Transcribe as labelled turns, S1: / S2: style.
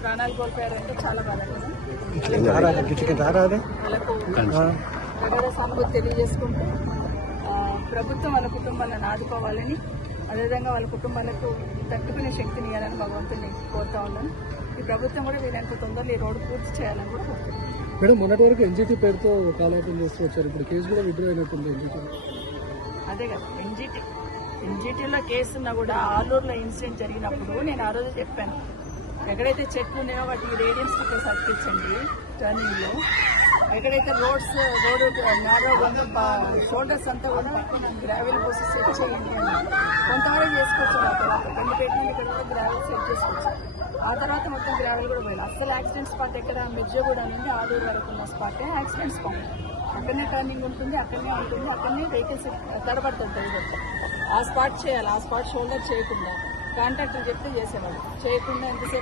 S1: ప్రాణాలు కోల్పోయారంటే చాలా తెలియజేసుకుంటూ ప్రభుత్వం వాళ్ళ కుటుంబాలను ఆదుకోవాలని అదేవిధంగా వాళ్ళ కుటుంబాలకు తట్టుకునే శక్తిని ఇవ్వాలని భగవంతుని కోరుతా ఉన్నాను. ఈ ప్రభుత్వం కూడా వీరంత తొందరలో ఈ రోడ్డు పూర్తి చేయాలని కూడా కోరుతున్నాను
S2: మేడం మొన్నటి వరకు ఎన్జిటి పేరుతో కాలయాపన చేస్తూ వచ్చారు. ఇప్పుడు కేసు కూడా విడ్డ్రా అయినట్టుంది ఎన్జిటి
S1: అదే కదా ఎన్జిటి ఎన్జిటిలో కేసు ఉన్నా కూడా ఆలూరులో ఇన్సిడెంట్ జరిగినప్పుడు నేను ఆ రోజు చెప్పాను. ఎక్కడైతే చెట్లు ఉన్నాయో వాటికి రేడియం స్టిక్కర్స్ అతికించండి టర్నింగ్లో. ఎక్కడైతే రోడ్స్ రోడ్ నారో షోల్డర్స్ అంతా కూడా గ్రావెల్ పోసి సెట్ చేయండి కొంతవరకు చేసుకోవచ్చు అక్కడ తర్వాత. పెట్టిన ఇక్కడ కూడా గ్రావెల్ సెట్ చేసుకోవచ్చు ఆ తర్వాత మొత్తం గ్రావెల్ కూడా పోయాలి. అసలు యాక్సిడెంట్ స్పాట్ ఎక్కడ? మిర్జగూడ నుండి ఆదూరు వరకు ఉన్న స్పాటే యాక్సిడెంట్ స్పాట్ అక్కడనే టర్నింగ్ ఉంటుంది అక్కడనే ఉంటుంది అక్కడనే వెహికల్స్ తడబడుతుంది ఆ స్పాట్ చేయాలి ఆ స్పాట్ షోల్డర్ చేయకుండా. కాంట్రాక్టర్ చెప్తే చేసేవాళ్ళు. చేయకుండా ఎంతసేపు